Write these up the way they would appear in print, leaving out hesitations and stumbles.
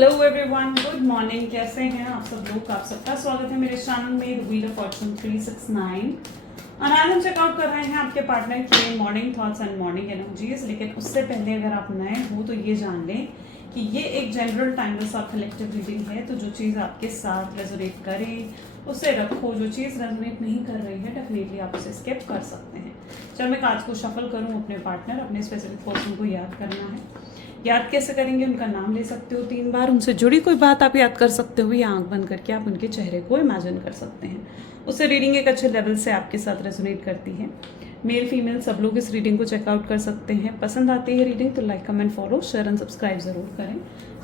Hello everyone, good morning. कैसे हैं आप सब लोग? आप सबका स्वागत है मेरे चैनल में व्हील ऑफ फॉर्चून 369। और आज हम चेकआउट कर रहे हैं आपके पार्टनर के morning thoughts and morning energies. लेकिन उससे पहले अगर आप नए हो तो ये जान लें कि ये एक जनरल टाइमलेस और कलेक्टिव रीडिंग है। तो जो चीज़ आपके साथ रेजोनेट करे उसे रखो, जो चीज़ रेजोनेट नहीं कर रही है डेफिनेटली आप उसे स्किप कर सकते हैं। चल मैं कार्ड्स को शफल करूँ, अपने पार्टनर अपने स्पेसिफिक पर्सन को याद करना है। याद कैसे करेंगे? उनका नाम ले सकते हो 3 बार, उनसे जुड़ी कोई बात आप याद कर सकते हो या आंख बंद करके आप उनके चेहरे को इमेजिन कर सकते हैं। उससे रीडिंग एक अच्छे लेवल से आपके साथ रेजोनेट करती है। मेल फीमेल सब लोग इस रीडिंग को चेकआउट कर सकते हैं। पसंद आती है रीडिंग तो like comment follow share and subscribe जरूर करें।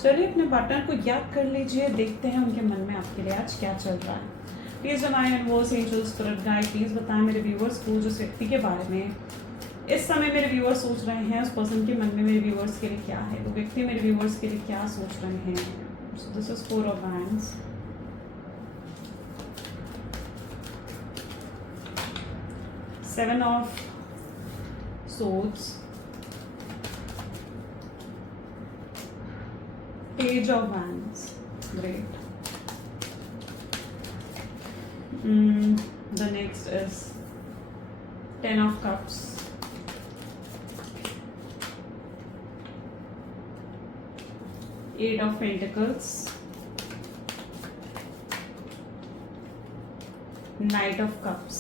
चलिए अपने पार्टनर को याद कर लीजिए, देखते हैं उनके मन में आपके लिए आज क्या चल रहा है। Please divine universe angels spirit guide please बताएं मेरे व्यूअर्स को जो व्यक्ति के बारे में इस समय मेरे व्यूअर्स सोच रहे हैं, उस पर्सन के मन में मेरे व्यूअर्स के लिए क्या है, वो व्यक्ति मेरे व्यूअर्स के लिए क्या सोच रहे हैं। सो this is 4 of wands, 7 of swords, Page of Wands, great. The next is 10 of Cups, 8 of Pentacles, Knight of Cups,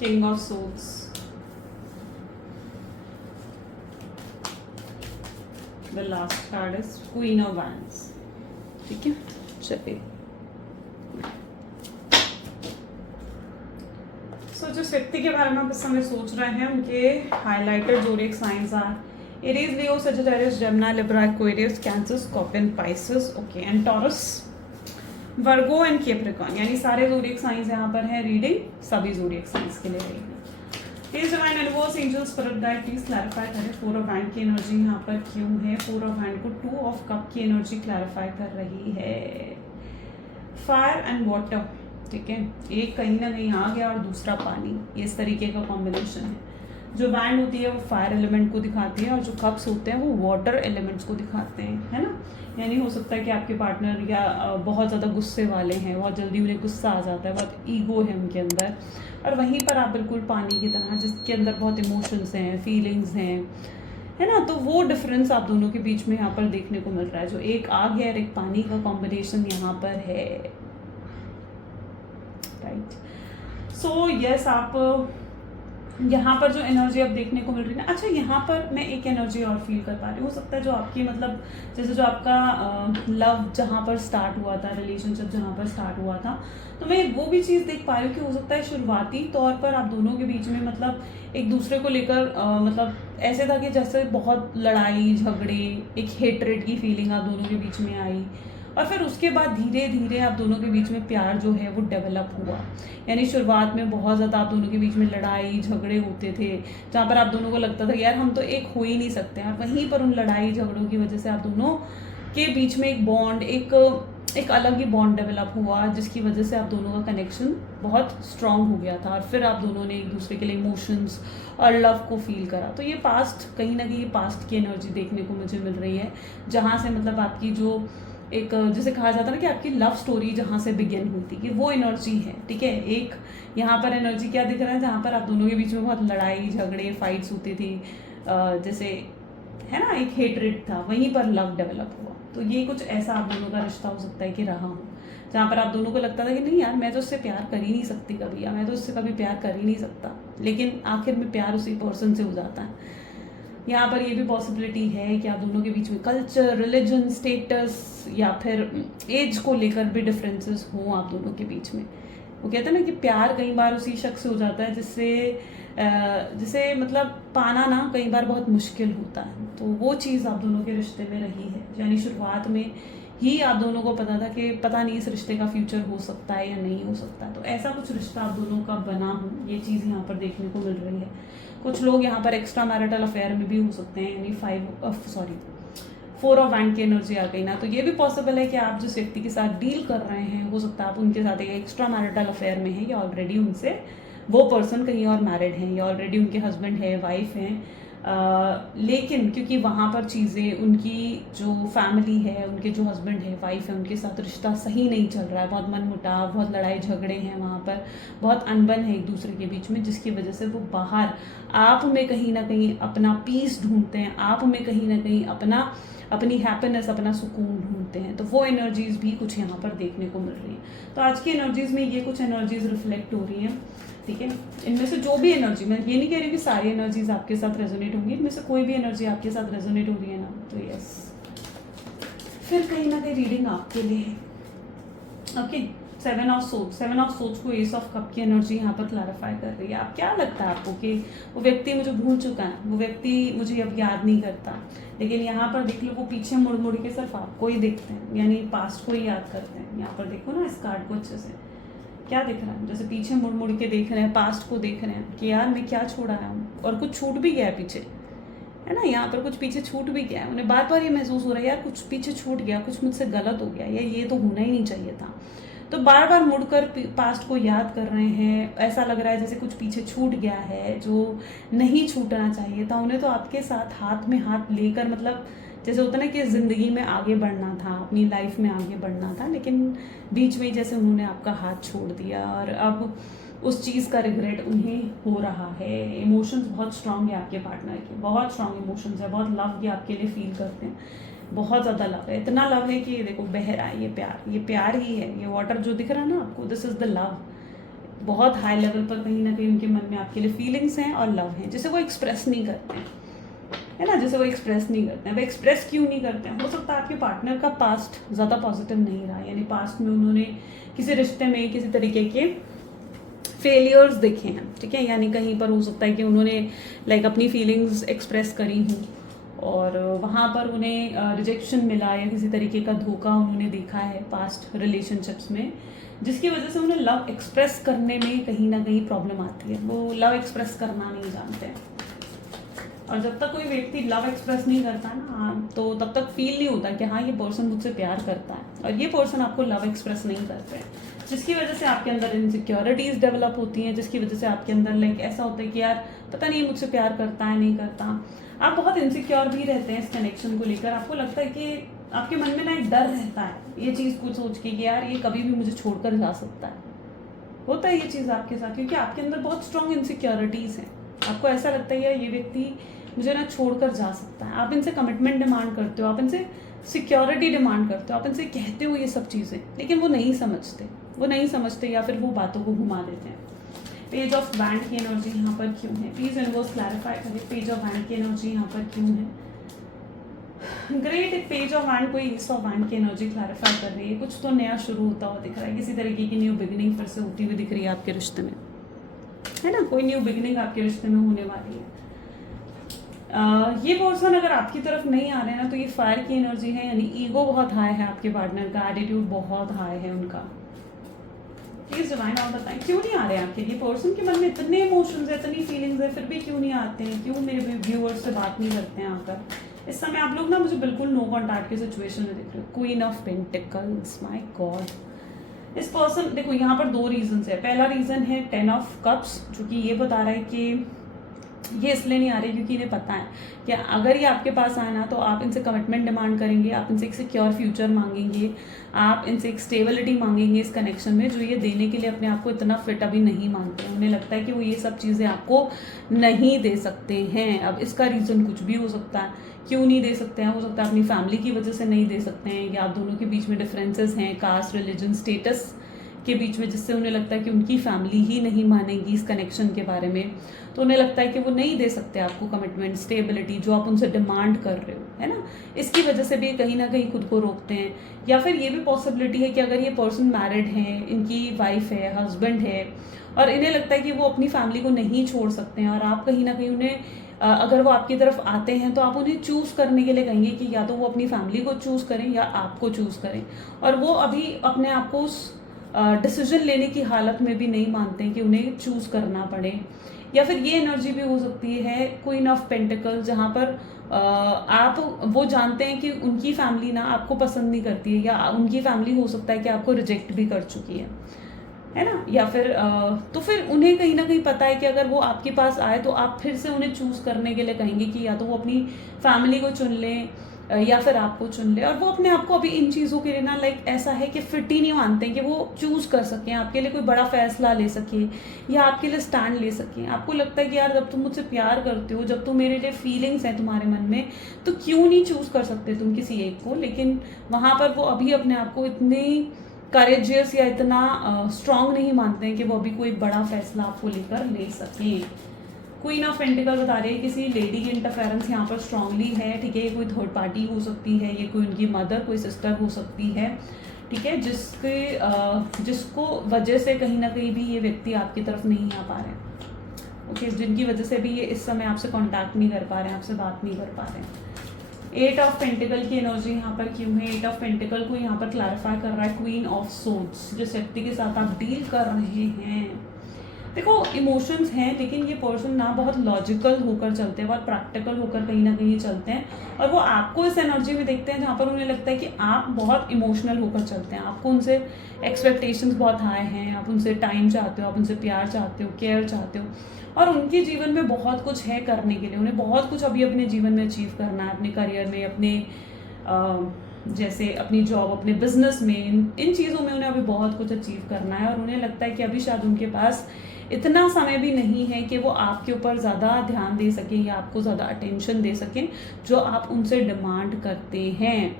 King of Swords, the last card is Queen of Wands। ठीक है, चलिए। जिस व्यक्ति के बारे में आप इस समय सोच रहे हैं उनके highlighted zodiac signs are Aries, Leo, Sagittarius, Gemini, Libra, Aquarius, Cancer, Scorpion, Pisces, okay, and Taurus, Virgo and Capricorn. यानी सारे ज़ोडिएक साइंस यहाँ पर है। रीडिंग सभी ज़ोडिएक साइंस के लिए रहेगी। Please divine universe angels spirit guide please clarify करें 4 ऑफ हैंड की एनर्जी यहाँ पर क्यों है। 4 ऑफ हैंड को 2 ऑफ कप की एनर्जी क्लैरिफाई कर रही है। फायर एंड वाटर, ठीक है, एक कहीं ना कहीं आ गया और दूसरा पानी, ये इस तरीके का कॉम्बिनेशन है। जो बैंड होती है वो फायर एलिमेंट को दिखाती है और जो कप्स होते हैं वो वाटर एलिमेंट्स को दिखाते हैं, है ना। यानी हो सकता है कि आपके पार्टनर या बहुत ज़्यादा गुस्से वाले हैं, बहुत जल्दी उन्हें गुस्सा आ जाता है, बहुत ईगो है उनके अंदर, और वहीं पर आप बिल्कुल पानी की तरह जिसके अंदर बहुत इमोशंस हैं, फीलिंग्स हैं, है ना। तो वो डिफरेंस आप दोनों के बीच में यहाँ पर देखने को मिल रहा है। जो एक आग है और एक पानी का कॉम्बिनेशन यहाँ पर है, राइट। सो यस, आप यहाँ पर जो एनर्जी अब देखने को मिल रही है ना, अच्छा यहाँ पर मैं एक एनर्जी और फील कर पा रही हूँ। हो सकता है जो आपकी मतलब जैसे जो आपका लव जहाँ पर स्टार्ट हुआ था, रिलेशनशिप जहाँ पर स्टार्ट हुआ था, तो मैं वो भी चीज़ देख पा रही हूँ कि हो सकता है शुरुआती तौर पर आप दोनों के बीच में मतलब एक दूसरे को लेकर मतलब ऐसे था कि जैसे बहुत लड़ाई झगड़े, एक हेट्रेड की फीलिंग आप दोनों के बीच में आई, और फिर उसके बाद धीरे धीरे आप दोनों के बीच में प्यार जो है वो डेवलप हुआ। यानी शुरुआत में बहुत ज़्यादा आप दोनों के बीच में लड़ाई झगड़े होते थे, जहाँ पर आप दोनों को लगता था यार हम तो एक हो ही नहीं सकते हैं। वहीं पर उन लड़ाई झगड़ों की वजह से आप दोनों के बीच में एक बॉन्ड, एक अलग ही बॉन्ड डेवलप हुआ, जिसकी वजह से आप दोनों का कनेक्शन बहुत स्ट्रांग हो गया था, और फिर आप दोनों ने एक दूसरे के लिए इमोशंस और लव को फील करा। तो ये पास्ट, कहीं ना कहीं ये पास्ट की एनर्जी देखने को मुझे मिल रही है, जहाँ से मतलब आपकी जो एक जैसे कहा जाता है ना कि आपकी लव स्टोरी जहाँ से बिगिन हुई थी, कि वो एनर्जी है, ठीक है। एक यहाँ पर एनर्जी क्या दिख रहा है, जहाँ पर आप दोनों के बीच में बहुत लड़ाई झगड़े फाइट्स होती थी, जैसे है ना, एक हेट्रेड था, वहीं पर लव डेवलप हुआ। तो ये कुछ ऐसा आप दोनों का रिश्ता हो सकता है कि रहा हो, जहाँ पर आप दोनों को लगता था कि नहीं यार मैं तो उससे प्यार कर ही नहीं सकती कभी, या मैं तो उससे कभी प्यार कर ही नहीं सकता, लेकिन आखिर में प्यार उसी पर्सन से हो जाता है। यहाँ पर ये भी पॉसिबिलिटी है कि आप दोनों के बीच में कल्चर, रिलीजन, स्टेटस या फिर एज को लेकर भी डिफरेंसेस हों आप दोनों के बीच में। वो कहते हैं ना कि प्यार कई बार उसी शख्स से हो जाता है जिसे मतलब पाना ना कई बार बहुत मुश्किल होता है। तो वो चीज़ आप दोनों के रिश्ते में रही है। यानी शुरुआत में ही आप दोनों को पता था कि पता नहीं इस रिश्ते का फ्यूचर हो सकता है या नहीं हो सकता। तो ऐसा कुछ रिश्ता आप दोनों का बना हो, ये चीज़ यहाँ पर देखने को मिल रही है। कुछ लोग यहाँ पर एक्स्ट्रा मैरिटल अफेयर में भी हो सकते हैं, यानी 4 ऑफ वैंड की एनर्जी आ गई ना, तो ये भी पॉसिबल है कि आप जिस व्यक्ति के साथ डील कर रहे हैं, हो सकता है आप उनके साथ एक एक्स्ट्रा मैरिटल अफेयर में है, या ऑलरेडी उनसे वो पर्सन कहीं और मैरिड हैं, या ऑलरेडी उनके हस्बैंड है, वाइफ हैं, लेकिन क्योंकि वहाँ पर चीज़ें, उनकी जो फैमिली है, उनके जो हस्बैंड है, वाइफ है, उनके साथ रिश्ता सही नहीं चल रहा है, बहुत मनमुटाव, बहुत लड़ाई झगड़े हैं वहाँ पर, बहुत अनबन है एक दूसरे के बीच में, जिसकी वजह से वो बाहर आप में कहीं ना कहीं अपना पीस ढूंढते हैं, आप में कहीं ना कहीं अपनी हैप्पीनेस, अपना सुकून ढूंढते हैं। तो वो एनर्जीज भी कुछ यहाँ पर देखने को मिल रही हैं। तो आज की एनर्जीज में ये कुछ एनर्जीज रिफ्लेक्ट हो रही हैं, ठीक है। इनमें से जो भी एनर्जी, मैं ये नहीं कह रही कि सारी एनर्जीज आपके साथ रेजोनेट होंगी, इनमें से कोई भी एनर्जी आपके साथ रेजोनेट हो रही है ना, तो यस, फिर कहीं ना कहीं रीडिंग आपके लिए है। ओके, सेवन ऑफ सोच को एस ऑफ कप की एनर्जी यहाँ पर क्लैरिफाई कर रही है। आप क्या लगता है आपको कि वो व्यक्ति मुझे भूल चुका है, वो व्यक्ति मुझे अब याद नहीं करता, लेकिन यहाँ पर देख लो वो पीछे मुड़ मुड़ के सिर्फ आपको ही देखते हैं, यानी पास्ट को ही याद करते हैं। यहाँ पर देखो ना इस कार्ड को अच्छे से, क्या दिख रहा है, जैसे पीछे मुड़ मुड़ के देख रहे हैं, पास्ट को देख रहे हैं कि यार मैं क्या छोड़ आया हूँ, और कुछ छूट भी गया है पीछे, है ना, यहाँ पर कुछ पीछे छूट भी गया है। उन्हें बार बार ये महसूस हो रहा है यार कुछ पीछे छूट गया, कुछ मुझसे गलत हो गया, या ये तो होना ही नहीं चाहिए था। तो बार बार मुड़कर पास्ट को याद कर रहे हैं। ऐसा लग रहा है जैसे कुछ पीछे छूट गया है जो नहीं छूटना चाहिए था। उन्हें तो आपके साथ हाथ में हाथ लेकर, मतलब जैसे होता ना कि ज़िंदगी में आगे बढ़ना था, अपनी लाइफ में आगे बढ़ना था, लेकिन बीच में जैसे उन्होंने आपका हाथ छोड़ दिया, और अब उस चीज़ का रिग्रेट उन्हें हो रहा है। इमोशंस बहुत स्ट्रांग है आपके पार्टनर के, बहुत स्ट्रांग इमोशंस है, बहुत लव ये आपके लिए फील करते हैं, बहुत ज़्यादा लव है। इतना लव है कि ये देखो बह रहा है, ये प्यार ही है, ये वाटर जो दिख रहा है ना आपको, दिस इज़ द लव। बहुत हाई लेवल पर कहीं ना कहीं उनके मन में आपके लिए फीलिंग्स हैं और लव हैं, जिसे वो एक्सप्रेस नहीं करते हैं, है ना, जैसे वो एक्सप्रेस नहीं करते हैं। वो एक्सप्रेस क्यों नहीं करते हैं? हो सकता है आपके पार्टनर का पास्ट ज़्यादा पॉजिटिव नहीं रहा, यानी पास्ट में उन्होंने किसी रिश्ते में किसी तरीके के फेलियर्स देखे हैं, ठीक है, यानी कहीं पर हो सकता है कि उन्होंने लाइक अपनी फीलिंग्स एक्सप्रेस करी हूँ और वहाँ पर उन्हें रिजेक्शन मिला, या किसी तरीके का धोखा उन्होंने देखा है पास्ट रिलेशनशिप्स में, जिसकी वजह से उन्हें लव एक्सप्रेस करने में कहीं ना कहीं प्रॉब्लम आती है। वो लव एक्सप्रेस करना नहीं जानते हैं, और जब तक कोई व्यक्ति लव एक्सप्रेस नहीं करता ना, तो तब तक फील नहीं होता कि हाँ ये पर्सन मुझसे प्यार करता है, और ये पर्सन आपको लव एक्सप्रेस नहीं करते हैं, जिसकी वजह से आपके अंदर इनसिक्योरिटीज़ डेवलप होती हैं, जिसकी वजह से आपके अंदर लाइक ऐसा होता है कि यार पता नहीं मुझसे प्यार करता है नहीं करता। आप बहुत इनसिक्योर भी रहते हैं इस कनेक्शन को लेकर। आपको लगता है कि आपके मन में ना एक डर रहता है ये चीज़ को सोच के कि यार ये कभी भी मुझे छोड़कर जा सकता है। होता है ये चीज़ आपके साथ, क्योंकि आपके अंदर बहुत स्ट्रॉन्ग इनसिक्योरिटीज़ हैं। आपको ऐसा लगता है यार ये व्यक्ति मुझे ना छोड़कर जा सकता है। आप इनसे कमिटमेंट डिमांड करते हो, आप इनसे सिक्योरिटी डिमांड करते हो, आप इनसे कहते हो ये सब चीज़ें, लेकिन वो नहीं समझते, या फिर वो बातों को घुमा देते हैं। पेज ऑफ बैंड की एनर्जी यहाँ पर क्यों है? प्लीज यूनिवर्स क्लैरिफाई करें, पेज ऑफ बैंड की एनर्जी यहाँ पर क्यों है? ग्रेट, एक पेज ऑफ बैंड कोई ईस्ट ऑफ बैंड की एनर्जी क्लैरिफाई कर रही है। कुछ तो नया शुरू होता हुआ दिख रहा है, किसी तरीके की न्यू बिगिनिंग फिर से होती हुई दिख रही है आपके रिश्ते में, है ना, कोई न्यू बिगिनिंग आपके रिश्ते में होने वाली है। ये पर्सन अगर आपकी तरफ नहीं आ रहे हैं ना, तो ये फायर की एनर्जी है, यानी ईगो बहुत हाई है आपके पार्टनर का, एटीट्यूड बहुत हाई है उनका। प्लीज डिवाइन आप बताएं क्यों नहीं आ रहे हैं आपके लिए? पर्सन के मन में इतने इमोशंस है, इतनी फीलिंग्स है, फिर भी क्यों नहीं आते हैं? क्यों मेरे व्यूअर्स से बात नहीं करते हैं आकर? इस समय आप लोग ना मुझे बिल्कुल नो कॉन्टैक्ट की सिचुएशन में दिख रहे हो। Queen of pentacles, my God. इस पर्सन, देखो यहाँ पर दो रीजंस है। पहला रीजन है 10 ऑफ कप्स, जो कि ये बता रहा है कि ये इसलिए नहीं आ रही क्योंकि इन्हें पता है कि अगर ये आपके पास आए ना, तो आप इनसे कमिटमेंट डिमांड करेंगे, आप इनसे एक सिक्योर फ्यूचर मांगेंगे, आप इनसे एक स्टेबिलिटी मांगेंगे इस कनेक्शन में, जो ये देने के लिए अपने आप को इतना फिट अभी नहीं मानते हैं। उन्हें लगता है कि वो ये सब चीज़ें आपको नहीं दे सकते हैं। अब इसका रीज़न कुछ भी हो सकता है, क्यों नहीं दे सकते हैं? हो सकता है अपनी फैमिली की वजह से नहीं दे सकते हैं, या आप दोनों के बीच में डिफरेंसेस हैं, कास्ट, रिलीजन, स्टेटस के बीच में, जिससे उन्हें लगता है कि उनकी फैमिली ही नहीं मानेगी इस कनेक्शन के बारे में, तो उन्हें लगता है कि वो नहीं दे सकते आपको कमिटमेंट, स्टेबिलिटी जो आप उनसे डिमांड कर रहे हो, है ना। इसकी वजह से भी कहीं ना कहीं खुद को रोकते हैं। या फिर ये भी पॉसिबिलिटी है कि अगर ये पर्सन मैरिड है, इनकी वाइफ है, हस्बैंड है, और इन्हें लगता है कि वो अपनी फैमिली को नहीं छोड़ सकते हैं, और आप कहीं ना कहीं उन्हें अगर वो आपकी तरफ आते हैं तो आप उन्हें चूज़ करने के लिए कहेंगे कि या तो वो अपनी फैमिली को चूज़ करें या आपको चूज़ करें, और वो अभी अपने आप को उस डिसीजन लेने की हालत में भी नहीं मानते हैं कि उन्हें चूज़ करना पड़े। या फिर ये एनर्जी भी हो सकती है क्वीन ऑफ पेंटिकल, जहाँ पर आप वो जानते हैं कि उनकी फैमिली ना आपको पसंद नहीं करती है, या उनकी फैमिली हो सकता है कि आपको रिजेक्ट भी कर चुकी है। है ना, या फिर तो फिर उन्हें कहीं ना कहीं पता है कि अगर वो आपके पास आए तो आप फिर से उन्हें चूज करने के लिए कहेंगे कि या तो वो अपनी फैमिली को चुन लें या फिर आपको चुन ले। और वो अपने आप को अभी इन चीज़ों के लिए ना लाइक ऐसा है कि फिट ही नहीं मानते कि वो चूज कर सकें, आपके लिए कोई बड़ा फैसला ले सके या आपके लिए स्टैंड ले सकें। आपको लगता है कि यार जब तुम मुझसे प्यार करते हो, जब तुम मेरे लिए फीलिंग्स हैं तुम्हारे मन में, तो क्यों नहीं चूज कर सकते तुम किसी एक को। लेकिन वहाँ पर वो अभी अपने आप को इतनी करेजियस या इतना स्ट्रांग नहीं मानते हैं कि वो अभी कोई बड़ा फैसला आपको लेकर ले सकें। क्वीन ऑफ पेंटिकल बता रही है किसी लेडी की इंटरफेरेंस यहाँ पर स्ट्रांगली है, ठीक है। ये कोई थर्ड पार्टी हो सकती है, ये कोई उनकी मदर, कोई सिस्टर हो सकती है, ठीक है, जिसको वजह से कहीं ना कहीं भी ये व्यक्ति आपकी तरफ नहीं आ पा रहे हैं, ओके, जिनकी वजह से भी ये इस समय आपसे कांटेक्ट नहीं कर पा रहे हैं, आपसे बात नहीं कर पा रहे हैं। 8 ऑफ पेंटिकल की एनर्जी यहाँ पर क्यों है? 8 ऑफ पेंटिकल को यहाँ पर क्लैरिफाई कर रहा है क्वीन ऑफ सोर्ड्स। जिस व्यक्ति के साथ आप डील कर रहे हैं, देखो इमोशंस हैं, लेकिन ये पर्सन ना बहुत लॉजिकल होकर चलते हैं, बहुत प्रैक्टिकल होकर कहीं ना कहीं चलते हैं। और वो आपको इस एनर्जी में देखते हैं जहाँ पर उन्हें लगता है कि आप बहुत इमोशनल होकर चलते हैं, आपको उनसे एक्सपेक्टेशंस बहुत हाई हैं, आप उनसे टाइम चाहते हो, आप उनसे प्यार चाहते हो, केयर चाहते हो। और उनके जीवन में बहुत कुछ है करने के लिए, उन्हें बहुत कुछ अभी अपने जीवन में अचीव करना है, अपने करियर में, अपने जैसे अपनी जॉब, अपने बिजनेस में, इन चीज़ों में उन्हें अभी बहुत कुछ अचीव करना है। और उन्हें लगता है कि अभी शायद उनके पास इतना समय भी नहीं है कि वो आपके ऊपर ज़्यादा ध्यान दे सकें या आपको ज़्यादा अटेंशन दे सकें जो आप उनसे डिमांड करते हैं।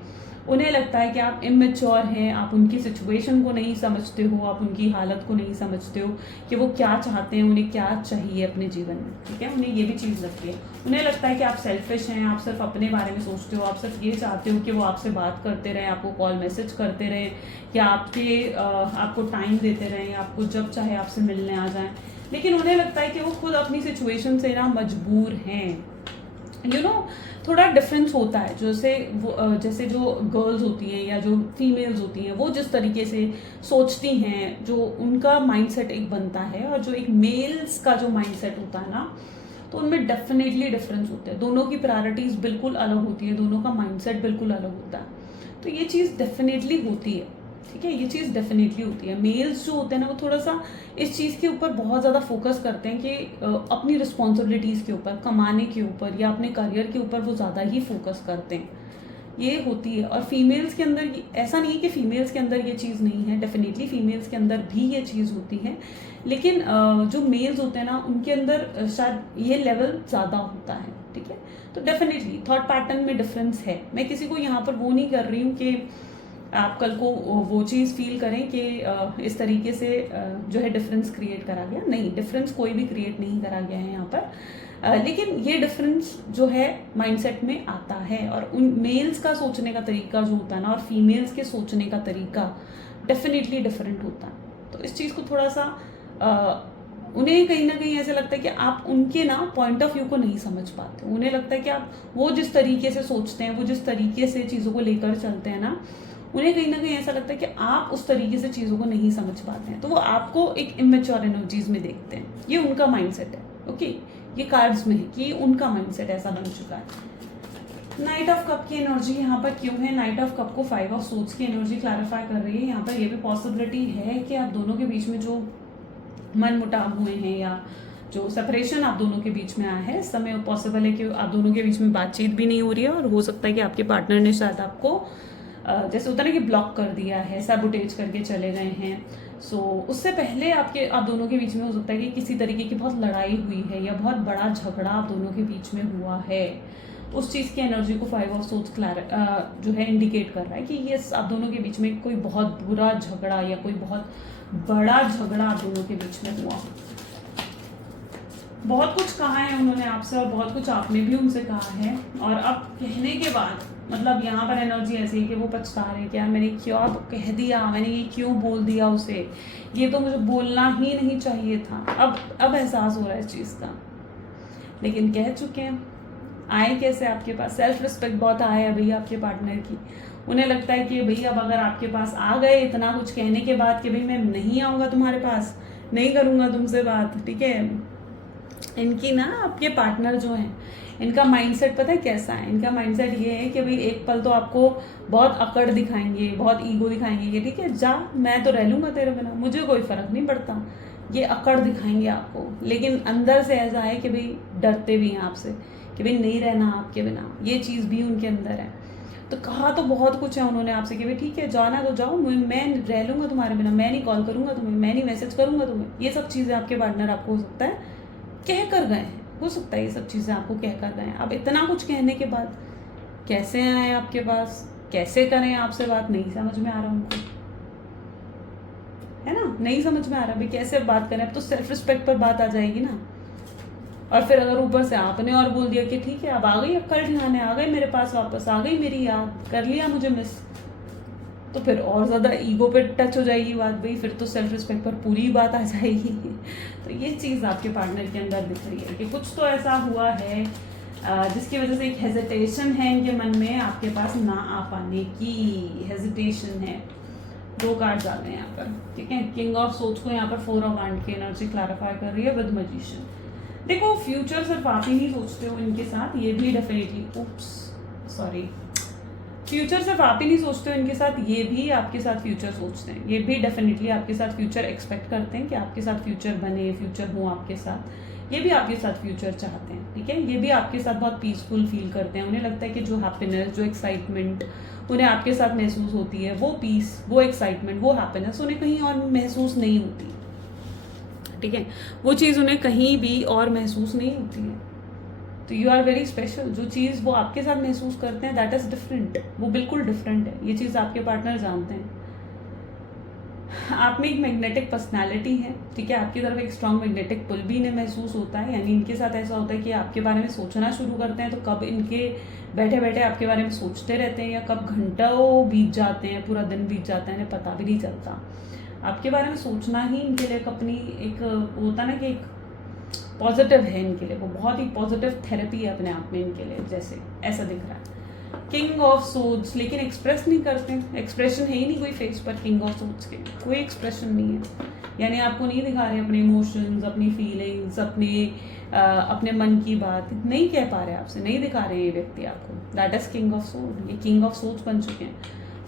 उन्हें लगता है कि आप इमेच्योर हैं, आप उनकी सिचुएशन को नहीं समझते हो, आप उनकी हालत को नहीं समझते हो कि वो क्या चाहते हैं, उन्हें क्या चाहिए अपने जीवन में, ठीक है। उन्हें ये भी चीज़ लगती है, उन्हें लगता है कि आप सेल्फिश हैं, आप सिर्फ अपने बारे में सोचते हो, आप सिर्फ ये चाहते हो कि वो आपसे बात करते रहें, आपको कॉल मैसेज करते रहें, या आपको टाइम देते रहें, आपको जब चाहे आपसे मिलने आ जाएं। लेकिन उन्हें लगता है कि वो खुद अपनी सिचुएशन से ना मजबूर हैं। थोड़ा डिफरेंस होता है, जैसे जो गर्ल्स होती हैं या जो फीमेल्स होती हैं, वो जिस तरीके से सोचती हैं, जो उनका माइंडसेट एक बनता है, और जो एक मेल्स का जो माइंडसेट होता है ना, तो उनमें डेफिनेटली डिफरेंस होते हैं। दोनों की प्रायोरिटीज बिल्कुल अलग होती है, दोनों का माइंडसेट बिल्कुल अलग होता है। तो ये चीज़ डेफिनेटली होती है, ठीक है, ये चीज़ डेफिनेटली होती है। मेल्स जो होते हैं ना, वो थोड़ा सा इस चीज़ के ऊपर बहुत ज़्यादा फोकस करते हैं कि अपनी रिस्पॉन्सिबिलिटीज़ के ऊपर, कमाने के ऊपर या अपने करियर के ऊपर वो ज़्यादा ही फोकस करते हैं, ये होती है। और फीमेल्स के अंदर ऐसा नहीं है कि फीमेल्स के अंदर ये चीज़ नहीं है, डेफिनेटली फीमेल्स के अंदर भी ये चीज़ होती है। लेकिन जो मेल्स होते हैं ना, उनके अंदर शायद ये लेवल ज़्यादा होता है, ठीक है। तो डेफिनेटली थॉट पैटर्न में डिफरेंस है। मैं किसी को यहाँ पर वो नहीं कर रही हूँ कि आप कल को वो चीज़ फील करें कि इस तरीके से जो है डिफरेंस क्रिएट करा गया, नहीं, डिफरेंस कोई भी क्रिएट नहीं करा गया है यहाँ पर। लेकिन ये डिफरेंस जो है माइंडसेट में आता है, और उन मेल्स का सोचने का तरीका जो होता है ना, और फीमेल्स के सोचने का तरीका डेफिनेटली डिफरेंट होता है। तो इस चीज़ को थोड़ा सा उन्हें कहीं ना कहीं ऐसा लगता है कि आप उनके ना पॉइंट ऑफ व्यू को नहीं समझ पाते। उन्हें लगता है कि आप वो जिस तरीके से सोचते हैं, वो जिस तरीके से चीज़ों को लेकर चलते हैं ना, उन्हें कहीं ना कहीं ऐसा लगता है कि आप उस तरीके से चीज़ों को नहीं समझ पाते हैं। तो वो आपको एक इमेच्योर एनर्जीज में देखते हैं, ये उनका माइंडसेट है, ओके। ये कार्ड्स में है कि उनका माइंडसेट ऐसा बन चुका है। नाइट ऑफ कप की एनर्जी यहाँ पर क्यों है? नाइट ऑफ कप को 5 ऑफ सोर्ड्स की एनर्जी क्लैरिफाई कर रही है। यहाँ पर ये भी पॉसिबिलिटी है कि आप दोनों के बीच में जो मन मुटाव हुए हैं या जो सेपरेशन आप दोनों के बीच में आया है, इस समय पॉसिबल है कि आप दोनों के बीच में बातचीत भी नहीं हो रही है, और हो सकता है कि आपके पार्टनर ने शायद आपको जैसे होता है ना कि ब्लॉक कर दिया है, सबुटेज करके चले गए हैं। सो उससे पहले आप दोनों के बीच में हो सकता है कि किसी तरीके की बहुत लड़ाई हुई है या बहुत बड़ा झगड़ा आप दोनों के बीच में हुआ है। उस चीज़ की एनर्जी को 5 ऑफ सोर्ड्स जो है इंडिकेट कर रहा है कि ये आप दोनों के बीच में कोई बहुत बुरा झगड़ा या कोई बहुत बड़ा झगड़ा आप दोनों के बीच में हुआ। बहुत कुछ कहा है उन्होंने आपसे, और बहुत कुछ आपने भी उनसे कहा है, और अब कहने के बाद मतलब यहाँ पर एनर्जी ऐसी है कि वो पछता रहे हैं कि यार मैंने क्या कह दिया, मैंने ये क्यों बोल दिया उसे, ये तो मुझे बोलना ही नहीं चाहिए था। अब एहसास हो रहा है इस चीज़ का, लेकिन कह चुके हैं। आए कैसे आपके पास? सेल्फ रिस्पेक्ट बहुत आया है भैया आपके पार्टनर की। उन्हें लगता है कि भैया अब अगर आपके पास आ गए इतना कुछ कहने के बाद कि भाई मैं नहीं आऊँगा तुम्हारे पास, नहीं करूँगा तुमसे बात, ठीक है, इनकी ना आपके पार्टनर जो हैं, इनका माइंडसेट पता है कैसा है? इनका माइंडसेट ये है कि भाई एक पल तो आपको बहुत अकड़ दिखाएंगे, बहुत ईगो दिखाएंगे कि ठीक है जा, मैं तो रह लूँगा तेरे बिना, मुझे कोई फ़र्क नहीं पड़ता, ये अकड़ दिखाएंगे आपको। लेकिन अंदर से ऐसा है कि भाई डरते भी हैं आपसे कि भाई नहीं रहना आपके बिना, ये चीज़ भी उनके अंदर है। तो कहा तो बहुत कुछ है उन्होंने आपसे कि भाई ठीक है जाना तो जाओ, मैं रह लूँगा तुम्हारे बिना, मैं नहीं कॉल करूँगा तुम्हें, मैं नहीं मैसेज करूँगा तुम्हें। ये सब चीज़ें आपके पार्टनर आपको हो सकता है कह कर गए हैं, हो सकता है ये सब चीज़ें आपको कह कर गए हैं। अब इतना कुछ कहने के बाद कैसे आए आपके पास, कैसे करें आपसे बात, नहीं समझ में आ रहा उनको, है ना? नहीं समझ में आ रहा भाई कैसे बात करें। अब तो सेल्फ रिस्पेक्ट पर बात आ जाएगी ना। और फिर अगर ऊपर से आपने और बोल दिया कि ठीक है अब आ गई अक्कल ठिकाने, आ गए मेरे पास वापस, आ गई मेरी याद, कर लिया मुझे मिस, तो फिर और ज़्यादा ईगो पे टच हो जाएगी बात भाई, फिर तो सेल्फ रिस्पेक्ट पर पूरी बात आ जाएगी। तो ये चीज़ आपके पार्टनर के अंदर दिख रही है कि कुछ तो ऐसा हुआ है जिसकी वजह से एक हेजिटेशन है इनके मन में आपके पास ना आ पाने की, हेजिटेशन है। 2 कार्ड्स आ गए यहाँ पर, ठीक है। किंग ऑफ सोच को यहाँ पर 4 ऑफ वैंड की एनर्जी क्लैरिफाई कर रही है विद मैजिशियन। देखो फ्यूचर सिर्फ आप ही नहीं सोचते हो इनके साथ, ये भी डेफिनेटली फ्यूचर सिर्फ आप ही नहीं सोचते हो इनके साथ, ये भी आपके साथ फ्यूचर सोचते हैं, ये भी डेफिनेटली आपके साथ फ्यूचर एक्सपेक्ट करते हैं कि आपके साथ फ्यूचर बने, फ्यूचर हो आपके साथ। ये भी आपके साथ फ्यूचर चाहते हैं, ठीक है। ये भी आपके साथ बहुत पीसफुल फील करते हैं, उन्हें लगता है कि जो हैप्पीनेस, जो एक्साइटमेंट उन्हें आपके साथ महसूस होती है, वो पीस, वो एक्साइटमेंट, वो हैप्पीनेस उन्हें कहीं और महसूस नहीं होती, ठीक है। वो चीज़ उन्हें कहीं भी और महसूस नहीं होती है। तो यू आर वेरी स्पेशल। जो चीज़ वो आपके साथ महसूस करते हैं दैट इज़ डिफरेंट, वो बिल्कुल डिफरेंट है। ये चीज़ आपके पार्टनर जानते हैं। आप में एक मैग्नेटिक पर्सनैलिटी है, ठीक है। आपकी तरफ एक स्ट्रॉन्ग मैग्नेटिक पुल भी इन्हें महसूस होता है। यानी इनके साथ ऐसा होता है कि आपके बारे में सोचना शुरू करते हैं तो कब इनके बैठे बैठे आपके बारे में सोचते रहते हैं या कब घंटों बीत जाते हैं, पूरा दिन बीत जाता है, इन्हें पता भी नहीं चलता। आपके बारे में सोचना ही इनके लिए अपनी एक होता ना कि एक पॉजिटिव है इनके लिए, वो बहुत ही पॉजिटिव थेरेपी है अपने आप में इनके लिए, जैसे ऐसा दिख रहा है। किंग ऑफ सोड्स, लेकिन एक्सप्रेस नहीं करते, एक्सप्रेशन है ही नहीं कोई फेस पर। किंग ऑफ सोड्स के कोई एक्सप्रेशन नहीं है, यानी आपको नहीं दिखा रहे अपने इमोशंस, अपनी फीलिंग्स, अपने मन की बात नहीं कह पा रहे आपसे, नहीं दिखा रहे ये व्यक्ति आपको। दैट इज किंग ऑफ सोड, ये किंग ऑफ सोड्स बन चुके हैं।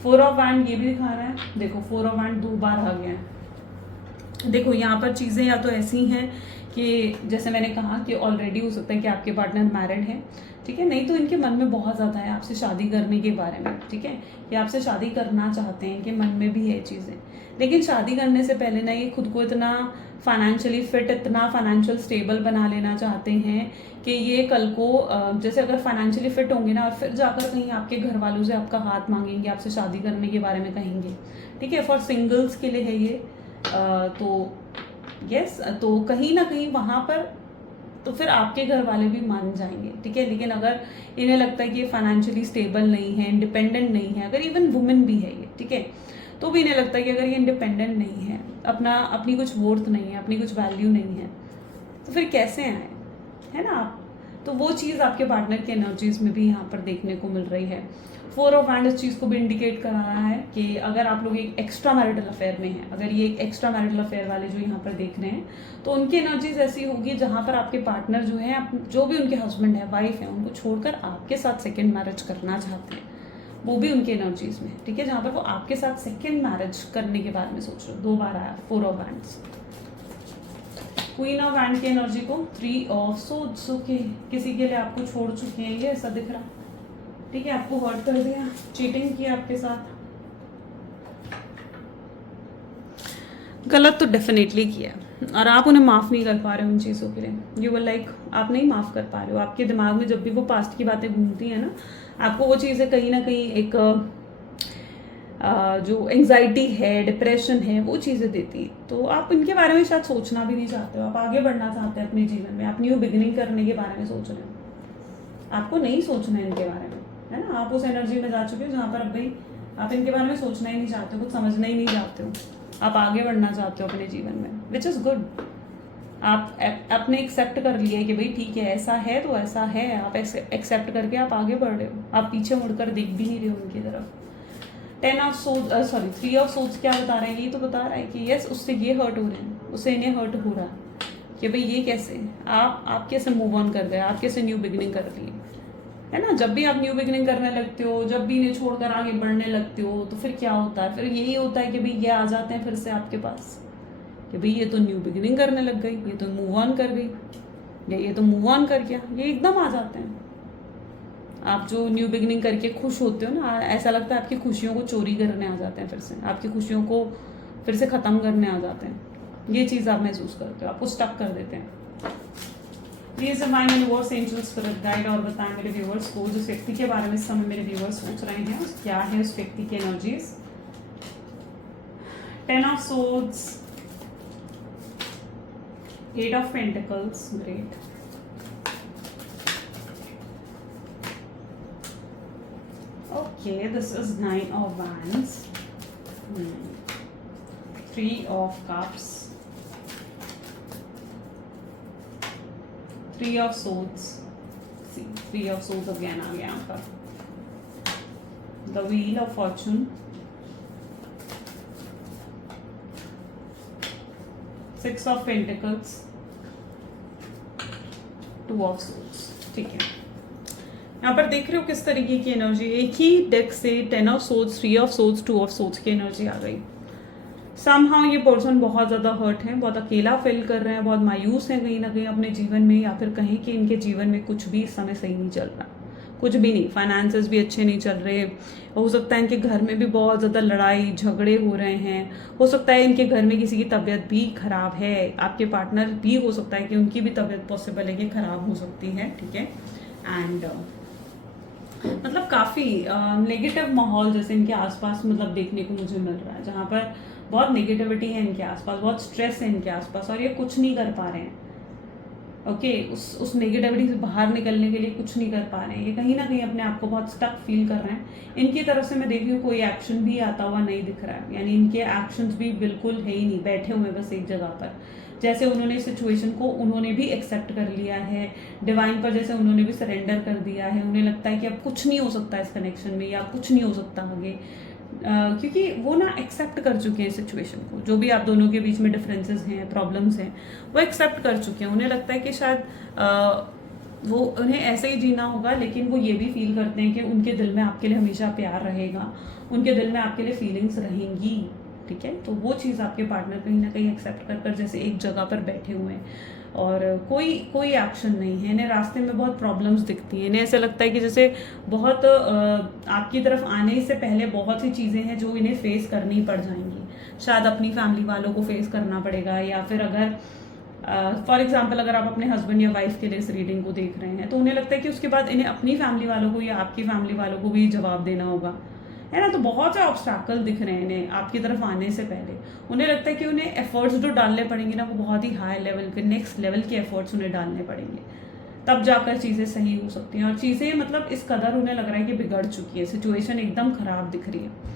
4 ऑफ वैंड ये भी दिखा रहा है, देखो 4 ऑफ वैंड 2 बार आ गया है। देखो यहाँ पर चीज़ें या तो ऐसी हैं कि जैसे मैंने कहा कि ऑलरेडी हो सकता है कि आपके पार्टनर मैरिड है, ठीक है। नहीं तो इनके मन में बहुत ज़्यादा है आपसे शादी करने के बारे में, ठीक है। ये आपसे शादी करना चाहते हैं, इनके मन में भी है चीज़ें। लेकिन शादी करने से पहले ना ये खुद को इतना फाइनेंशियली फिट, इतना फाइनेंशियल स्टेबल बना लेना चाहते हैं कि ये कल को जैसे अगर फाइनेंशियली फिट होंगे ना और फिर जाकर कहीं आपके घर वालों से आपका हाथ मांगेंगे, आपसे शादी करने के बारे में कहेंगे, ठीक है। फॉर सिंगल्स के लिए है ये। तो यस, तो कहीं ना कहीं वहाँ पर तो फिर आपके घर वाले भी मान जाएंगे, ठीक है। लेकिन अगर इन्हें लगता है कि ये फाइनेंशियली स्टेबल नहीं है, इंडिपेंडेंट नहीं है, अगर इवन वुमेन भी है ये, ठीक है, तो भी इन्हें लगता है कि अगर ये इंडिपेंडेंट नहीं है, अपनी कुछ वर्थ नहीं है, अपनी कुछ वैल्यू नहीं है, तो फिर कैसे आए, है ना आप। तो वो चीज़ आपके पार्टनर की एनर्जीज में भी यहाँ पर देखने को मिल रही है। 4 ऑफ वैंड इस चीज़ को भी इंडिकेट कर रहा है कि अगर आप लोग एक एक्स्ट्रा मैरिटल अफेयर में हैं, अगर ये एक एक्स्ट्रा मैरिटल अफेयर वाले जो यहाँ पर देख रहे हैं, तो उनकी एनर्जीज ऐसी होगी जहाँ पर आपके पार्टनर जो है, जो भी उनके हस्बैंड है, वाइफ है, उनको छोड़कर आपके साथ सेकेंड मैरिज करना चाहते हैं, वो भी उनकी एनर्जीज में, ठीक है। जहाँ पर वो आपके साथ सेकेंड मैरिज करने के बारे में सोच रहे हो। 2 बार आया 4 of wands. Queen of wand की एनर्जी को 3 ऑफ सोड्स, ओके। किसी के लिए आपको छोड़ चुके हैं ये, ऐसा दिख रहा, ठीक है। आपको हर्ट कर दिया, चीटिंग किया आपके साथ, गलत तो डेफिनेटली किया, और आप उन्हें माफ़ नहीं कर पा रहे हो उन चीज़ों के लिए। यू विल लाइक, आप नहीं माफ़ कर पा रहे हो। आपके दिमाग में जब भी वो पास्ट की बातें घूमती हैं ना, आपको वो चीज़ें कहीं ना कहीं एक जो एंग्जाइटी है, डिप्रेशन है, वो चीज़ें देती है। तो आप इनके बारे में शायद सोचना भी नहीं चाहते हो, आप आगे बढ़ना चाहते हैं अपने जीवन में, आप न्यू बिगिनिंग करने के बारे में सोच रहे हो। आपको नहीं सोचना है इनके बारे में, है ना। आप उस एनर्जी में जा चुके हो जहाँ पर अब भाई आप इनके बारे में सोचना ही नहीं चाहते हो, कुछ समझना ही नहीं चाहते हो, आप आगे बढ़ना चाहते हो अपने जीवन में, विच इज़ गुड। आपने एक्सेप्ट कर लिया है कि भाई ठीक है ऐसा है तो ऐसा है, आप एक्सेप्ट करके आप आगे बढ़ रहे हो, आप पीछे मुड़कर देख भी नहीं रहे हो उनकी तरफ। 3 ऑफ सोड्स क्या बता रहे हैं, ये तो बता रहा है कि यस उससे ये हर्ट हो रहे हैं, उससे इन्हें हर्ट हो रहा है, कि भाई ये कैसे, आप कैसे मूव ऑन कर गए, आप कैसे न्यू बिगिनिंग कर लिए, है ना। जब भी आप न्यू बिगिनिंग करने लगते हो, जब भी इन्हें छोड़कर आगे बढ़ने लगते हो, तो फिर क्या होता है, फिर यही होता है कि भाई ये आ जाते हैं फिर से आपके पास कि भाई ये तो न्यू बिगिनिंग करने लग गई, ये तो मूव ऑन कर गई, या ये तो मूव ऑन कर गया, ये एकदम आ जाते हैं। आप जो न्यू बिगिनिंग करके खुश होते हो ना, ऐसा लगता है आपकी खुशियों को चोरी करने आ जाते हैं, फिर से आपकी खुशियों को फिर से ख़त्म करने आ जाते हैं। ये चीज़ आप महसूस करते हो, आपको स्टक कर देते हैं। Please divine universe angel spirit guide और बताएं मेरे व्यूअर्स को, जिस व्यक्ति के बारे में इस समय मेरे व्यूअर्स सोच रहे हैं क्या है उस व्यक्ति की energies. 10 of swords, 8 of pentacles, great, okay, this is 9 of wands, 3 of cups, 3 of swords, see 3 of swords again आ गया यहाँ पर, the wheel of fortune, 6 of pentacles, 2 of swords। ठीक है, यहाँ पर देख रहे हो किस तरीके की एनर्जी, एक ही डेक से 10 of swords, 3 of swords, 2 of swords की एनर्जी आ गई। समहाउ ये पर्सन बहुत ज़्यादा हर्ट है, बहुत अकेला फील कर रहे हैं, बहुत मायूस है कहीं ना कहीं अपने जीवन में, या फिर कहें कि इनके जीवन में कुछ भी इस समय सही नहीं चल रहा, कुछ भी नहीं, फाइनेंसेस भी अच्छे नहीं चल रहे, हो सकता है इनके घर में भी बहुत ज़्यादा लड़ाई झगड़े हो रहे हैं, हो सकता है इनके घर में किसी की तबीयत भी खराब है, आपके पार्टनर भी हो सकता है कि उनकी भी तबीयत पॉसिबल है कि खराब हो सकती है, ठीक है। एंड मतलब काफ़ी नेगेटिव माहौल जैसे इनके आसपास मतलब देखने को मुझे मिल रहा है, जहाँ पर बहुत नेगेटिविटी है इनके आसपास, बहुत स्ट्रेस है इनके आसपास, और ये कुछ नहीं कर पा रहे हैं। ओके, उस नेगेटिविटी से बाहर निकलने के लिए कुछ नहीं कर पा रहे हैं, ये कहीं ना कहीं अपने आप को बहुत स्टक फील कर रहे हैं। इनकी तरफ से मैं देख रही हूँ कोई एक्शन भी आता हुआ नहीं दिख रहा है, यानी इनके एक्शंस भी बिल्कुल है ही नहीं, बैठे हुए बस एक जगह पर, जैसे उन्होंने सिचुएशन को उन्होंने भी एक्सेप्ट कर लिया है डिवाइन पर, जैसे उन्होंने भी सरेंडर कर दिया है, उन्हें लगता है कि अब कुछ नहीं हो सकता इस कनेक्शन में, या कुछ नहीं हो सकता आगे, क्योंकि वो ना एक्सेप्ट कर चुके हैं सिचुएशन को, जो भी आप दोनों के बीच में डिफरेंसेस हैं, प्रॉब्लम्स हैं, वो एक्सेप्ट कर चुके हैं। उन्हें लगता है कि शायद वो उन्हें ऐसे ही जीना होगा, लेकिन वो ये भी फील करते हैं कि उनके दिल में आपके लिए हमेशा प्यार रहेगा, उनके दिल में आपके लिए फीलिंग्स रहेंगी, ठीक है। तो वो चीज़ आपके पार्टनर कहीं ना कहीं एक्सेप्ट कर जैसे एक जगह पर बैठे हुए हैं, और कोई एक्शन नहीं है, इन्हें रास्ते में बहुत प्रॉब्लम्स दिखती हैं, इन्हें ऐसा लगता है कि जैसे बहुत आपकी तरफ आने से पहले बहुत सी चीज़ें हैं जो इन्हें फेस करनी पड़ जाएंगी, शायद अपनी फैमिली वालों को फेस करना पड़ेगा, या फिर अगर फॉर एग्जाम्पल अगर आप अपने हस्बैंड या वाइफ के लिए इस रीडिंग को देख रहे हैं, तो उन्हें लगता है कि उसके बाद इन्हें अपनी फैमिली वालों को या आपकी फैमिली वालों को भी जवाब देना होगा, है ना। तो बहुत से ऑब्स्टैकल दिख रहे हैं इन्हें आपकी तरफ आने से पहले। उन्हें लगता है कि उन्हें एफर्ट्स जो डालने पड़ेंगे ना, वो बहुत ही हाई लेवल के, नेक्स्ट लेवल के एफर्ट्स उन्हें डालने पड़ेंगे, तब जाकर चीज़ें सही हो सकती हैं। और चीज़ें मतलब इस कदर उन्हें लग रहा है कि बिगड़ चुकी है, सिचुएशन एकदम ख़राब दिख रही है।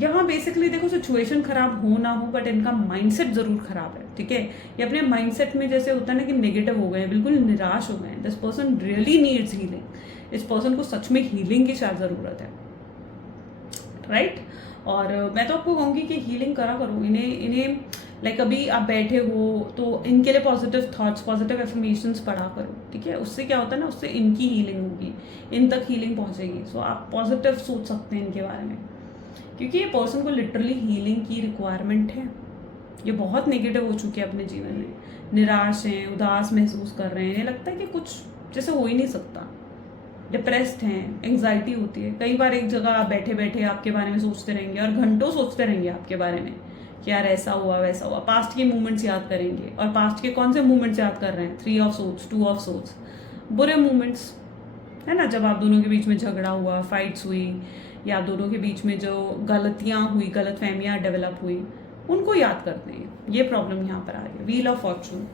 यहाँ बेसिकली देखो, सिचुएशन खराब हो ना हो, बट इनका माइंडसेट ज़रूर खराब है, ठीक है। ये अपने माइंडसेट में जैसे होता है ना कि नेगेटिव हो गए हैं, बिल्कुल निराश हो गए हैं। This person really needs healing, इस पर्सन को सच में हीलिंग की शायद ज़रूरत है, राइट। और मैं तो आपको कहूँगी कि हीलिंग करा करो, इन्हें लाइक अभी आप बैठे हो तो इनके लिए पॉजिटिव थॉट्स, पॉजिटिव एफर्मेशंस पढ़ा करो, ठीक है। उससे क्या होता है ना, उससे इनकी हीलिंग होगी, इन तक हीलिंग पहुँचेगी। सो आप पॉजिटिव सोच सकते हैं इनके बारे में, क्योंकि ये पर्सन को लिटरली हीलिंग की रिक्वायरमेंट है। ये बहुत नेगेटिव हो चुके हैं अपने जीवन में, निराश हैं, उदास महसूस कर रहे हैं, इन्हें लगता है कि कुछ जैसे हो ही नहीं सकता, डिप्रेस्ड हैं, एंग्जाइटी होती है। कई बार एक जगह आप बैठे बैठे आपके बारे में सोचते रहेंगे, और घंटों सोचते रहेंगे आपके बारे में कि यार ऐसा हुआ वैसा हुआ, पास्ट के मूवमेंट्स याद करेंगे। और पास्ट के कौन से मूवमेंट्स याद कर रहे हैं? 3 ऑफ सोर्ड्स, 2 ऑफ सोर्ड्स, बुरे मूवमेंट्स, है ना, जब आप दोनों के बीच में झगड़ा हुआ, फाइट्स हुई, या आप दोनों के बीच में जो गलतियाँ हुई, गलत फहमियाँ डेवलप हुई, उनको याद करते हैं। ये प्रॉब्लम यहाँ पर आ रही है, व्हील ऑफ फॉर्चून,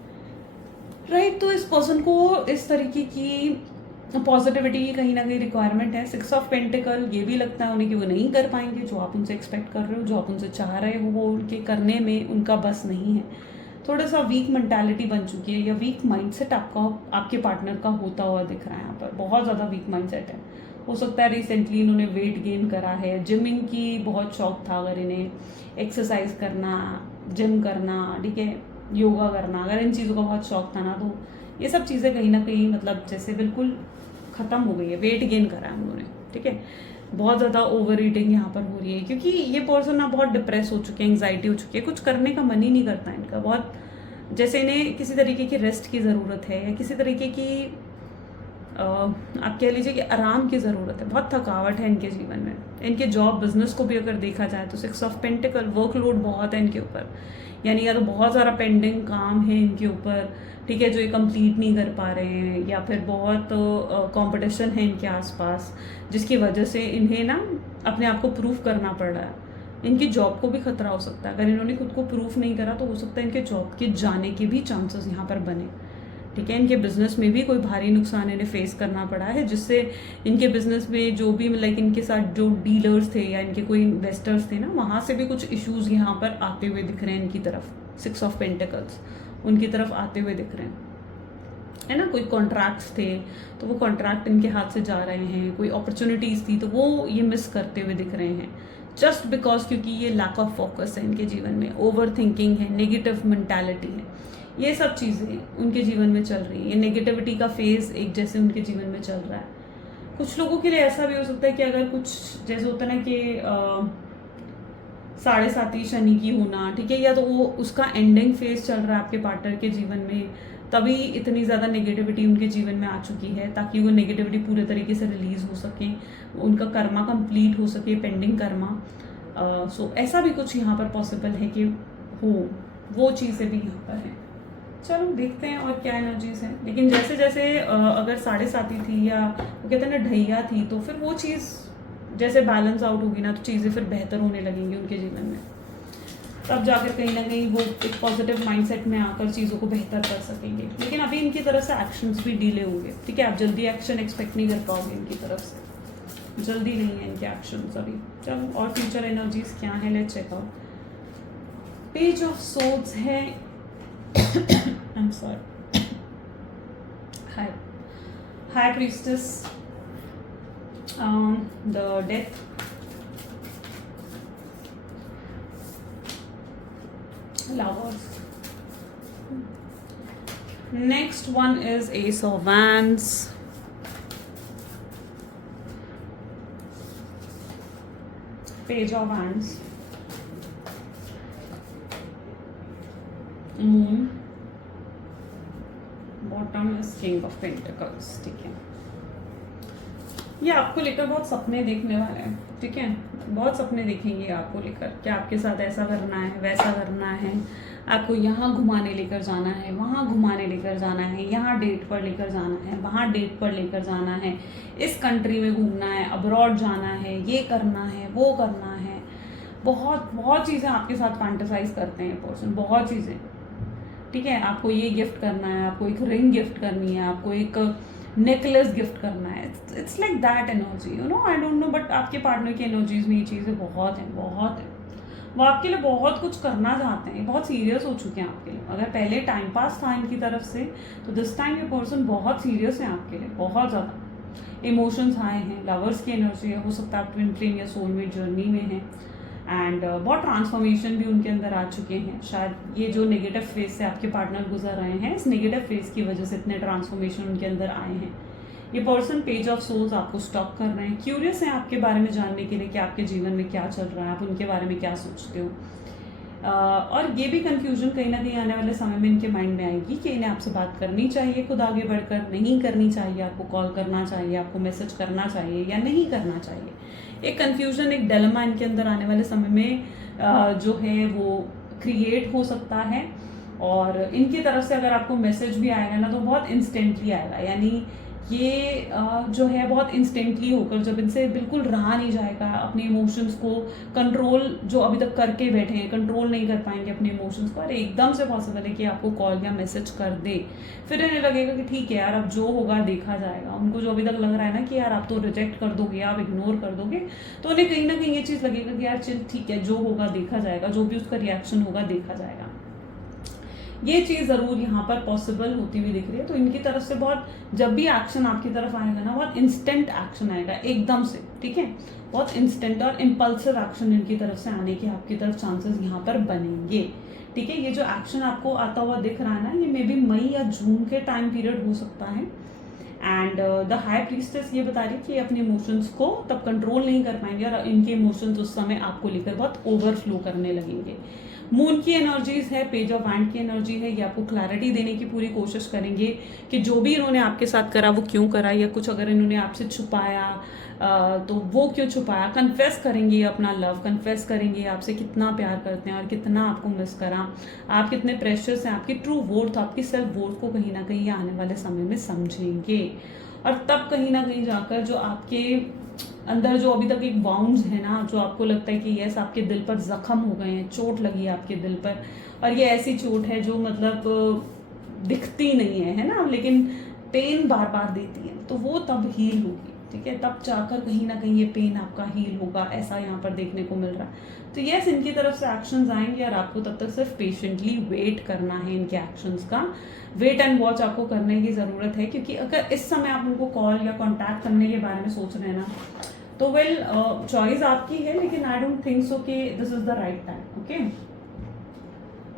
राइट। तो इस पर्सन को इस तरीके की पॉजिटिविटी की कहीं ना कहीं रिक्वायरमेंट है। 6 ऑफ पेंटिकल, ये भी लगता है उन्हें कि वो नहीं कर पाएंगे जो आप उनसे एक्सपेक्ट कर रहे हो, जो आप उनसे चाह रहे हो, वो उनके करने में उनका बस नहीं है। थोड़ा सा वीक मेंटालिटी बन चुकी है, या वीक माइंडसेट आपके पार्टनर का होता हुआ दिख रहा है यहाँ पर, बहुत ज़्यादा वीक माइंडसेट है। हो सकता है रिसेंटली इन्होंने वेट गेन करा है, जिमिंग की बहुत शौक था अगर इन्हें, एक्सरसाइज करना, जिम करना, ठीक है, योगा करना, अगर इन चीज़ों का बहुत शौक था ना, तो ये सब चीज़ें कहीं ना कहीं मतलब जैसे बिल्कुल ख़त्म हो गई है। वेट गेन करा है उन्होंने, ठीक है। बहुत ज़्यादा ओवर ईटिंग यहाँ पर हो रही है, क्योंकि ये पर्सन ना बहुत डिप्रेस हो चुके हैं, एंग्जाइटी हो चुकी है, कुछ करने का मन ही नहीं करता इनका। बहुत जैसे इन्हें किसी तरीके की रेस्ट की ज़रूरत है, या किसी तरीके की आप कह लीजिए कि आराम की ज़रूरत है। बहुत थकावट है इनके जीवन में। इनके जॉब बिजनेस को भी अगर देखा जाए तो 6 ऑफ पेंटिकल, वर्कलोड बहुत है इनके ऊपर, यानी या तो बहुत सारा पेंडिंग काम है इनके ऊपर, ठीक है, जो ये कंप्लीट नहीं कर पा रहे हैं, या फिर बहुत कंपटीशन है इनके आसपास, जिसकी वजह से इन्हें ना अपने आप को प्रूव करना पड़ रहा है। इनकी जॉब को भी खतरा हो सकता है। अगर इन्होंने खुद को प्रूफ नहीं करा तो हो सकता है इनके जॉब के जाने के भी चांसेस यहाँ पर बने, ठीक है। इनके बिजनेस में भी कोई भारी नुकसान इन्हें फेस करना पड़ा है, जिससे इनके बिजनेस में जो भी लाइक इनके साथ जो डीलर्स थे या इनके कोई इन्वेस्टर्स थे ना, वहाँ से भी कुछ इश्यूज यहाँ पर आते हुए दिख रहे हैं इनकी तरफ। 6 ऑफ पेंटिकल्स उनकी तरफ आते हुए दिख रहे हैं, है ना। कोई कॉन्ट्रैक्ट्स थे तो वो कॉन्ट्रैक्ट इनके हाथ से जा रहे हैं, कोई अपॉर्चुनिटीज़ थी तो वो ये मिस करते हुए दिख रहे हैं, जस्ट बिकॉज क्योंकि ये लैक ऑफ फोकस है इनके जीवन में, ओवर थिंकिंग है, नेगेटिव मेंटालिटी है, ये सब चीज़ें उनके जीवन में चल रही है। ये नेगेटिविटी का फेज एक जैसे उनके जीवन में चल रहा है। कुछ लोगों के लिए ऐसा भी हो सकता है कि अगर कुछ जैसे होता है ना कि 7.5 शनि की होना, ठीक है, या तो वो उसका एंडिंग फेज चल रहा है आपके पार्टनर के जीवन में, तभी इतनी ज़्यादा नेगेटिविटी उनके जीवन में आ चुकी है, ताकि वो नेगेटिविटी पूरे तरीके से रिलीज हो सके, उनका कर्मा कंप्लीट हो सके, पेंडिंग कर्मा। सो ऐसा भी कुछ यहाँ पर पॉसिबल है कि हो, वो चीज़ें भी यहाँ पर हैं। चलो देखते हैं और क्या एनर्जीज हैं। लेकिन जैसे जैसे अगर 7.5 थी या वो कहते हैं ना ढैया थी, तो फिर वो चीज़ जैसे बैलेंस आउट होगी ना, तो चीज़ें फिर बेहतर होने लगेंगी उनके जीवन में। तब जाकर कहीं ना कहीं वो एक पॉजिटिव माइंडसेट में आकर चीज़ों को बेहतर कर सकेंगे। लेकिन अभी इनकी तरफ से एक्शंस भी डिले होंगे, ठीक है। आप जल्दी एक्शन एक्सपेक्ट नहीं कर पाओगे इनकी तरफ से, जल्दी नहीं है इनके एक्शंस अभी। चलो और फ्यूचर एनर्जीज क्या है, let's check out. Page of swords है I'm sorry. High Priestess, the Death, Lovers. Next one is Ace of Wands, Page of Wands, Moon, bottom is king of pentacles, ठीक है। ये आपको लेकर बहुत सपने देखने वाले हैं, ठीक है। बहुत सपने देखेंगे आपको लेकर कि आपके साथ ऐसा करना है, वैसा करना है, आपको यहाँ घुमाने लेकर जाना है, वहाँ घुमाने लेकर जाना है, यहाँ डेट पर लेकर जाना है, वहाँ डेट पर लेकर जाना है, इस कंट्री में घूमना है, अब्रॉड जाना है, ये करना है, वो करना है। बहुत बहुत चीज़ें आपके साथ फैंटेसाइज करते हैं पर्सन, बहुत चीज़ें, ठीक है। आपको ये गिफ्ट करना है, आपको एक रिंग गिफ्ट करनी है, आपको एक नेकलेस गिफ्ट करना है। It's like that energy, you know, I don't know, but आपके पार्टनर की एनर्जीज में ये चीज़ें बहुत हैं, बहुत है। वो आपके लिए बहुत कुछ करना चाहते हैं, बहुत सीरियस हो चुके हैं आपके लिए। अगर पहले टाइम पास था इनकी तरफ से, तो दिस टाइम ये पर्सन बहुत सीरियस है आपके लिए, बहुत ज़्यादा। इमोशंस आए हैं, लवर्स की एनर्जी है, हो सकता है आप ट्विन फ्लेम या सोलमेट जर्नी में हैं, एंड बहुत ट्रांसफॉर्मेशन भी उनके अंदर आ चुके हैं। शायद ये जो नेगेटिव फेज से आपके पार्टनर गुजर रहे हैं, इस नेगेटिव फेज की वजह से इतने ट्रांसफॉर्मेशन उनके अंदर आए हैं। ये पर्सन पेज ऑफ सोल्स आपको स्टॉक कर रहे हैं, क्यूरियस हैं आपके बारे में जानने के लिए कि आपके जीवन में क्या चल रहा है, आप उनके बारे में क्या सोचते हो। और ये भी कंफ्यूजन कहीं ना कहीं आने वाले समय में इनके माइंड में आएगी कि इन्हें आपसे बात करनी चाहिए खुद आगे बढ़कर, नहीं करनी चाहिए, आपको कॉल करना चाहिए, आपको मैसेज करना चाहिए या नहीं करना चाहिए। एक कंफ्यूजन, एक डिलेमा इनके अंदर आने वाले समय में जो है वो क्रिएट हो सकता है। और इनकी तरफ से अगर आपको मैसेज भी आएगा ना, तो बहुत इंस्टेंटली आएगा, यानी ये जो है बहुत इंस्टेंटली होकर, जब इनसे बिल्कुल रहा नहीं जाएगा अपने इमोशंस को कंट्रोल, जो अभी तक करके बैठे हैं, कंट्रोल नहीं कर पाएंगे अपने इमोशंस को, और एकदम से पॉसिबल है कि आपको कॉल या मैसेज कर दे। फिर इन्हें लगेगा कि ठीक है यार, अब जो होगा देखा जाएगा। उनको जो अभी तक लग रहा है ना कि यार आप तो रिजेक्ट कर दोगे, आप इग्नोर कर दोगे, तो उन्हें कहीं ना कहीं ये चीज़ लगेगा कि यार चल ठीक है, जो होगा देखा जाएगा, जो भी उसका रिएक्शन होगा देखा जाएगा। ये चीज़ ज़रूर यहाँ पर पॉसिबल होती हुई दिख रही है। तो इनकी तरफ से बहुत, जब भी एक्शन आपकी तरफ आएगा ना, बहुत इंस्टेंट एक्शन आएगा एकदम से, ठीक है। बहुत इंस्टेंट और इम्पल्सिव एक्शन इनकी तरफ से आने के आपकी तरफ चांसेस यहाँ पर बनेंगे, ठीक है। ये जो एक्शन आपको आता हुआ दिख रहा है ना, ये मे बी मई या जून के टाइम पीरियड हो सकता है। एंड द हाई प्रीस्टेस ये बता रही है कि अपने इमोशंस को तब कंट्रोल नहीं कर पाएंगे और इनके इमोशंस उस समय आपको लेकर बहुत ओवरफ्लो करने लगेंगे। मून की एनर्जीज है, पेज ऑफ वैंड की एनर्जी है, ये आपको क्लैरिटी देने की पूरी कोशिश करेंगे कि जो भी इन्होंने आपके साथ करा वो क्यों करा, या कुछ अगर इन्होंने आपसे छुपाया तो वो क्यों छुपाया। कन्फेस करेंगे अपना लव, कन्फेस करेंगे आपसे कितना प्यार करते हैं और कितना आपको मिस करा, आप कितने प्रेशियस हैं, आपकी ट्रू वोर्थ, आपकी सेल्फ वोर्थ को कहीं ना कहीं आने वाले समय में समझेंगे। और तब कहीं ना कहीं जाकर जो आपके अंदर जो अभी तक एक वाउंड्स है ना, जो आपको लगता है कि यस आपके दिल पर जख्म हो गए हैं, चोट लगी है आपके दिल पर, और ये ऐसी चोट है जो मतलब दिखती नहीं है ना, लेकिन पेन बार बार देती है, तो वो तब हील होगी। ठीक है, तब जाकर कहीं ना कहीं ये पेन आपका हील होगा, ऐसा यहाँ पर देखने को मिल रहा है। तो यस, इनकी तरफ से एक्शंस आएंगे और आपको तब तक सिर्फ पेशेंटली वेट करना है इनके एक्शंस का। वेट एंड वॉच आपको करने की ज़रूरत है, क्योंकि अगर इस समय आप उनको कॉल या कॉन्टैक्ट करने के बारे में सोच रहे हैं ना, तो वेल चॉइस आपकी है, लेकिन आई डोंट थिंक सो कि this is the right time. Okay,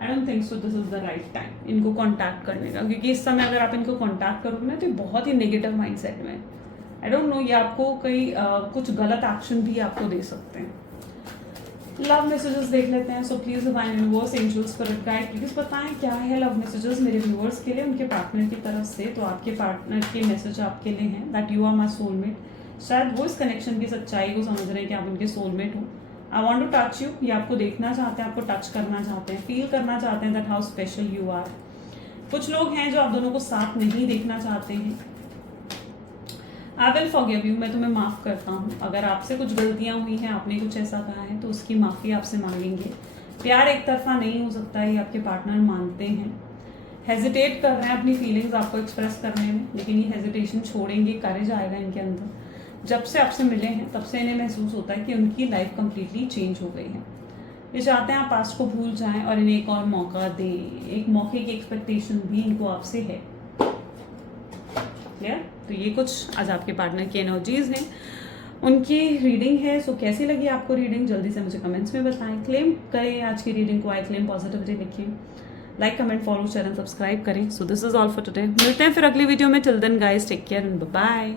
I don't think so this is the right time इनको कॉन्टैक्ट करने का, क्योंकि इस समय अगर आप इनको कॉन्टैक्ट करोगे ना तो ये बहुत ही नेगेटिव माइंडसेट में, आई डोंट नो, ये आपको कहीं कुछ गलत एक्शन भी आपको दे सकते हैं। लव मैसेजेस देख लेते हैं। So please divine universe, angels, spirit guide, please बताएं क्या है लव मैसेजेस मेरे व्यूअर्स के लिए, उनके पार्टनर की तरफ से। तो आपके पार्टनर के मैसेज आपके लिए हैं that you are my soulmate. शायद वो इस कनेक्शन की सच्चाई को समझ रहे हैं कि आप उनके सोलमेट हो। I want to touch you, ये आपको देखना चाहते हैं, आपको टच करना चाहते हैं, फील करना चाहते हैं that how special you are. कुछ लोग हैं जो आप दोनों को साथ नहीं देखना चाहते हैं। आई विल फॉरगिव यू, मैं तुम्हें माफ़ करता हूँ। अगर आपसे कुछ गलतियाँ हुई हैं, आपने कुछ ऐसा कहा है, तो उसकी माफ़ी आपसे मांगेंगे। प्यार एक तरफा नहीं हो सकता है, ये आपके पार्टनर मानते हैं। हेजिटेट कर रहे हैं अपनी फीलिंग्स आपको एक्सप्रेस करने में, लेकिन ये हेजिटेशन छोड़ेंगे, करेज आएगा इनके अंदर। जब से आपसे मिले हैं तब से इन्हें महसूस होता है कि उनकी लाइफ कम्प्लीटली चेंज हो गई है। ये चाहते हैं आप पास्ट को भूल जाएं और इन्हें एक और मौका दें। एक मौके की एक्सपेक्टेशन भी इनको आपसे है। क्लियर? तो ये कुछ आज आपके पार्टनर की एनर्जीज हैं, उनकी रीडिंग है। सो कैसी लगी आपको रीडिंग, जल्दी से मुझे कमेंट्स में बताएं। क्लेम करें आज की रीडिंग को, आई क्लेम पॉजिटिविटी लिखें, like comment follow share and subscribe करें। So this is all for today. मिलते हैं फिर अगली वीडियो में। Till then guys, take care and bye bye.